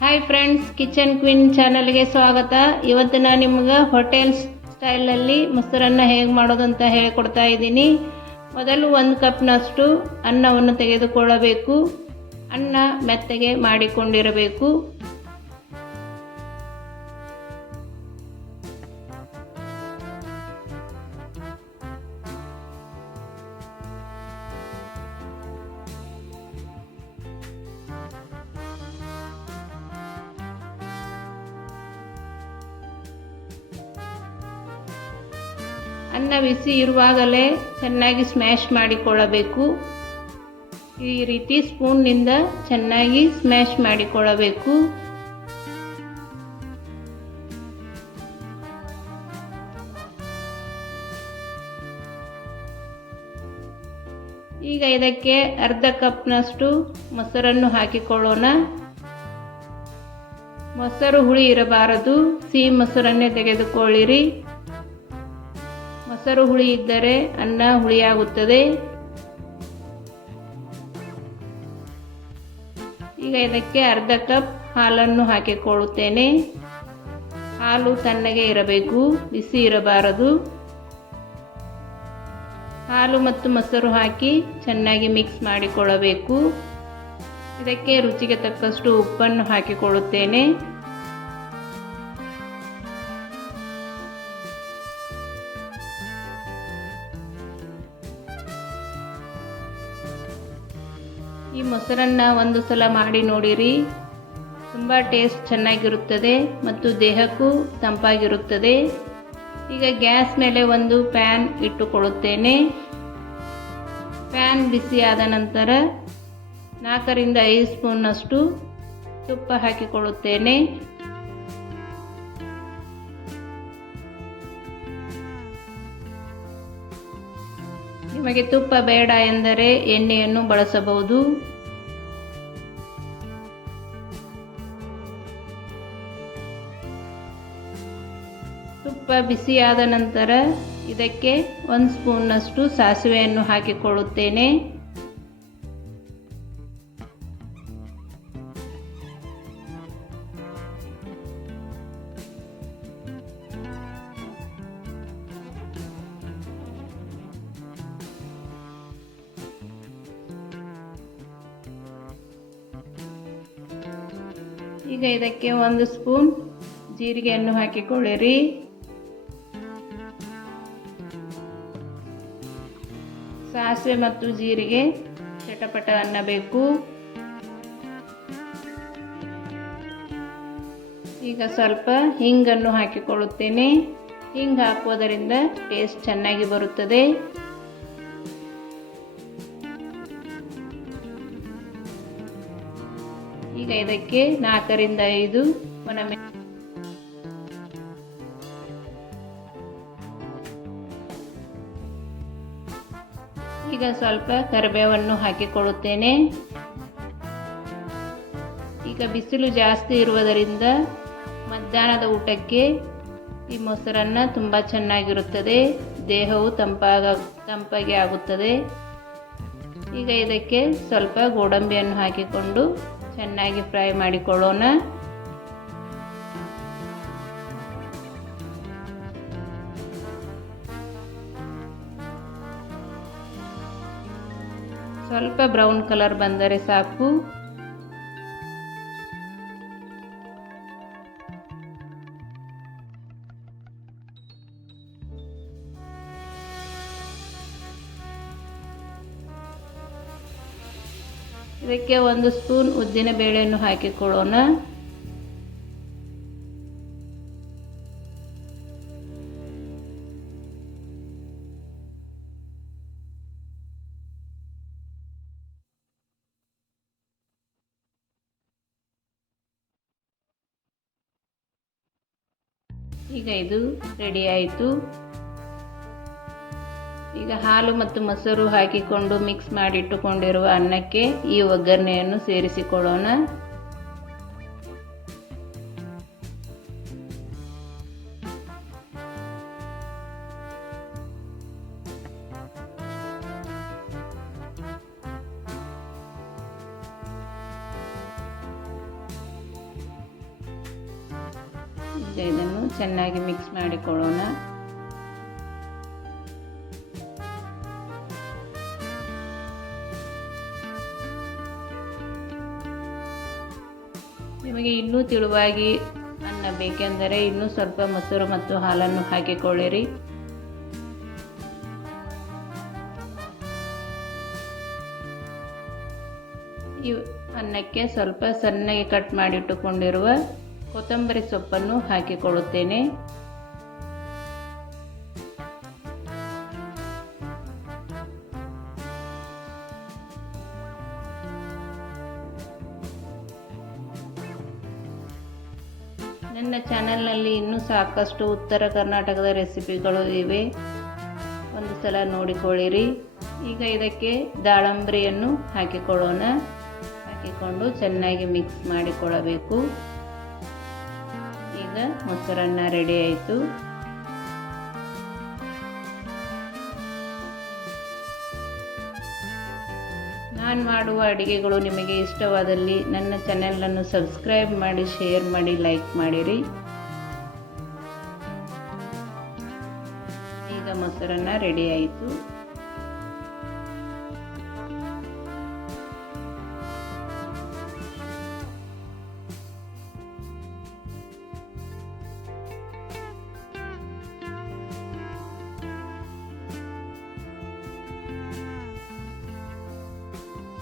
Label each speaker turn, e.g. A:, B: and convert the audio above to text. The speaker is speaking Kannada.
A: ಹಾಯ್ ಫ್ರೆಂಡ್ಸ್ ಕಿಚನ್ ಕ್ವೀನ್ ಚಾನಲ್ಗೆ ಸ್ವಾಗತ. ಇವತ್ತು ನಾನು ನಿಮ್ಗೆ ಹೋಟೆಲ್ ಸ್ಟೈಲಲ್ಲಿ ಮೊಸರನ್ನ ಹೇಗೆ ಮಾಡೋದು ಅಂತ ಹೇಳ್ಕೊಡ್ತಾ ಇದ್ದೀನಿ. ಮೊದಲು ಒಂದು ಕಪ್ನಷ್ಟು ಅನ್ನವನ್ನು ತೆಗೆದುಕೊಳ್ಳಬೇಕು. ಅನ್ನ ಮೆತ್ತಗೆ ಮಾಡಿಕೊಂಡಿರಬೇಕು. ಅನ್ನ ಬಿಸಿ ಇರುವಾಗಲೇ ಚೆನ್ನಾಗಿ ಸ್ಮ್ಯಾಶ್ ಮಾಡಿಕೊಳ್ಳಬೇಕು. ಈ ರೀತಿ ಸ್ಪೂನ್ನಿಂದ ಚೆನ್ನಾಗಿ ಸ್ಮ್ಯಾಶ್ ಮಾಡಿಕೊಳ್ಳಬೇಕು. ಈಗ ಇದಕ್ಕೆ ಅರ್ಧ ಕಪ್ನಷ್ಟು ಮೊಸರನ್ನು ಹಾಕಿಕೊಳ್ಳೋಣ. ಮೊಸರು ಹುಳಿ ಇರಬಾರದು. ಸಿಹಿ ಮೊಸರನ್ನೇ ತೆಗೆದುಕೊಳ್ಳಿರಿ. ಮೊಸರು ಹುಳಿ ಇದ್ದರೆ ಅನ್ನ ಹುಳಿಯಾಗುತ್ತದೆ. ಈಗ ಇದಕ್ಕೆ ಅರ್ಧ ಕಪ್ ಹಾಲನ್ನು ಹಾಕಿಕೊಳ್ಳುತ್ತೇನೆ. ಹಾಲು ತಣ್ಣಗೆ ಇರಬೇಕು, ಬಿಸಿ ಇರಬಾರದು. ಹಾಲು ಮತ್ತು ಮೊಸರು ಹಾಕಿ ಚೆನ್ನಾಗಿ ಮಿಕ್ಸ್ ಮಾಡಿಕೊಳ್ಳಬೇಕು. ಇದಕ್ಕೆ ರುಚಿಗೆ ತಕ್ಕಷ್ಟು ಉಪ್ಪನ್ನು ಹಾಕಿಕೊಳ್ಳುತ್ತೇನೆ. ಈ ಮೊಸರನ್ನ ಒಂದು ಸಲ ಮಾಡಿ ನೋಡಿರಿ. ತುಂಬ ಟೇಸ್ಟ್ ಚೆನ್ನಾಗಿರುತ್ತದೆ ಮತ್ತು ದೇಹಕ್ಕೂ ತಂಪಾಗಿರುತ್ತದೆ. ಈಗ ಗ್ಯಾಸ್ ಮೇಲೆ ಒಂದು ಪ್ಯಾನ್ ಇಟ್ಟುಕೊಳ್ಳುತ್ತೇನೆ. ಪ್ಯಾನ್ ಬಿಸಿಯಾದ ನಂತರ ನಾಲ್ಕರಿಂದ ಐದು ಸ್ಪೂನ್ನಷ್ಟು ತುಪ್ಪ ಹಾಕಿಕೊಳ್ಳುತ್ತೇನೆ. ನಿಮಗೆ ತುಪ್ಪ ಬೇಡ ಎಂದರೆ ಎಣ್ಣೆಯನ್ನು ಬಳಸಬಹುದು. ತುಪ್ಪ ಬಿಸಿಯಾದ ನಂತರ ಇದಕ್ಕೆ ಒಂದು ಸ್ಪೂನ್ನಷ್ಟು ಸಾಸಿವೆಯನ್ನು ಹಾಕಿಕೊಳ್ಳುತ್ತೇನೆ. ಈಗ ಇದಕ್ಕೆ ಒಂದು ಸ್ಪೂನ್ ಜೀರಿಗೆಯನ್ನು ಹಾಕಿಕೊಳ್ಳಿರಿ. ಸಾಸಿವೆ ಮತ್ತು ಜೀರಿಗೆ ಚಟಪಟ ಅನ್ನಬೇಕು ಈಗ ಸ್ವಲ್ಪ ಹಿಂಗನ್ನು ಹಾಕಿಕೊಳ್ಳುತ್ತೇನೆ. ಹಿಂಗ್ ಹಾಕುವುದರಿಂದ ಟೇಸ್ಟ್ ಚೆನ್ನಾಗಿ ಬರುತ್ತದೆ. ಈಗ ಇದಕ್ಕೆ ನಾಲ್ಕರಿಂದ ಐದು. ಒಣಮೆ ಈಗ ಸ್ವಲ್ಪ ಕರಿಬೇವನ್ನು ಹಾಕಿಕೊಳ್ಳುತ್ತೇನೆ. ಈಗ ಬಿಸಿಲು ಜಾಸ್ತಿ ಇರುವುದರಿಂದ ಮಧ್ಯಾಹ್ನದ ಊಟಕ್ಕೆ ಈ ಮೊಸರನ್ನ ತುಂಬ ಚೆನ್ನಾಗಿರುತ್ತದೆ. ದೇಹವು ತಂಪಾಗ ತಂಪಾಗಿ ಆಗುತ್ತದೆ. ಈಗ ಇದಕ್ಕೆ ಸ್ವಲ್ಪ ಗೋಡಂಬಿಯನ್ನು ಹಾಕಿಕೊಂಡು ಚೆನ್ನಾಗಿ ಫ್ರೈ ಮಾಡಿಕೊಳ್ಳೋಣ. ಸ್ವಲ್ಪ ಬ್ರೌನ್ ಕಲರ್ ಬಂದರೆ ಸಾಕು. ಇದಕ್ಕೆ ಒಂದು ಸ್ಪೂನ್ ಉದ್ದಿನ ಬೇಳೆಯನ್ನು ಹಾಕಿಕೊಳ್ಳೋಣ. ಈಗ ಇದು ರೆಡಿ ಆಯಿತು. ಈಗ ಹಾಲು ಮತ್ತು ಮೊಸರು ಹಾಕಿಕೊಂಡು ಮಿಕ್ಸ್ ಮಾಡಿಟ್ಟುಕೊಂಡಿರುವ ಅನ್ನಕ್ಕೆ ಈ ಒಗ್ಗರಣೆಯನ್ನು ಸೇರಿಸಿಕೊಳ್ಳೋಣ. ಇದನ್ನು ಚೆನ್ನಾಗಿ ಮಿಕ್ಸ್ ಮಾಡಿಕೊಳ್ಳೋಣ. ನಿಮಗೆ ಇನ್ನೂ ತಿಳುವಾಗಿ ಅನ್ನ ಬೇಕೆಂದರೆ ಇನ್ನೂ ಸ್ವಲ್ಪ ಮೊಸರು ಮತ್ತು ಹಾಲನ್ನು ಹಾಕಿಕೊಳ್ಳಿರಿ. ಈ ಅನ್ನಕ್ಕೆ ಸ್ವಲ್ಪ ಸಣ್ಣಗೆ ಕಟ್ ಮಾಡಿಟ್ಟುಕೊಂಡಿರುವ ಕೊತ್ತಂಬರಿ ಸೊಪ್ಪನ್ನು ಹಾಕಿಕೊಳ್ಳುತ್ತೇನೆ. ನನ್ನ ಚಾನಲ್ನಲ್ಲಿ ಇನ್ನೂ ಸಾಕಷ್ಟು ಉತ್ತರ ಕರ್ನಾಟಕದ ರೆಸಿಪಿಗಳು ಇವೆ. ಒಂದು ಸಲ ನೋಡಿಕೊಳ್ಳಿರಿ. ಈಗ ಇದಕ್ಕೆ ದಾಳಂಬ್ರಿಯನ್ನು ಹಾಕಿಕೊಳ್ಳೋಣ. ಹಾಕಿಕೊಂಡು ಚೆನ್ನಾಗಿ ಮಿಕ್ಸ್ ಮಾಡಿಕೊಳ್ಳಬೇಕು. ಈಗ ಮೊಸರನ್ನ ರೆಡಿ ಆಯಿತು. ನಾನು ಮಾಡುವ ಅಡುಗೆಗಳು ನಿಮಗೆ ಇಷ್ಟವಾದಲ್ಲಿ ನನ್ನ ಚಾನೆಲನ್ನು ಸಬ್ಸ್ಕ್ರೈಬ್ ಮಾಡಿ, ಶೇರ್ ಮಾಡಿ, ಲೈಕ್ ಮಾಡಿರಿ. ಈಗ ಮೊಸರನ್ನು ರೆಡಿ ಆಯಿತು.